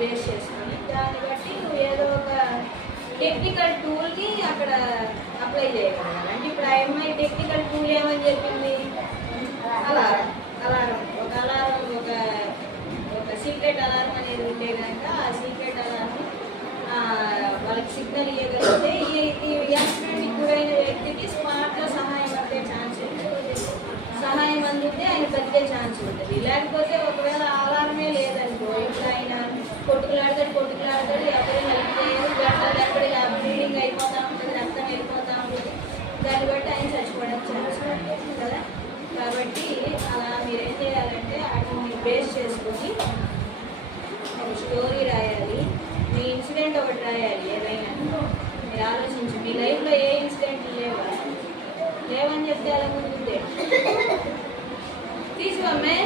Base చేసుకొని దాన్ని బట్టి నువ్వు ఏదో ఒక టెక్నికల్ టూల్ని అక్కడ అప్లై చేయగలగాలి. అంటే ఇప్పుడు ఆ అమ్మాయి టెక్నికల్ టూల్ ఏమని చెప్పింది, అలారం ఒక అలారం ఒక సీక్రెట్ అలారం అనేది ఉంటే కనుక ఆ సీక్రెట్ అలారం వాళ్ళకి సిగ్నల్ ఇవ్వగలిగితే ఈ యాక్సిడెంట్కి గురైన వ్యక్తికి స్పాట్లో సహాయం అందే ఛాన్స్ ఉంటుంది. సహాయం అందితే ఆయన బతికే ఛాన్స్ ఉంటుంది. లేకపోతే ఒకవేళ అలారమే లేదనుకో, ఇప్పుడు ఆయన కొట్టుకులాడతాడు ఎవరు హెల్ప్ చేయరు, గంటలు ఎక్కడి బ్లీడింగ్ అయిపోతూ ఉంటుంది, రక్తం వెళ్ళిపోతూ ఉంటుంది. దాన్ని బట్టి ఆయన చచ్చిపోవడం ఛాన్స్ ఉంటుంది కదా. కాబట్టి అలా మీరు ఏం చేయాలంటే వాటిని బేస్ చేసుకొని ఒక స్టోరీ రాయాలి. మీ ఇన్సిడెంట్ ఒకటి రాయాలి. ఏదైనా మీరు ఆలోచించి మీ లైఫ్లో ఏ ఇన్సిడెంట్లు లేవని చెప్తే అలా ముందుందే తీసుకోమ్మే.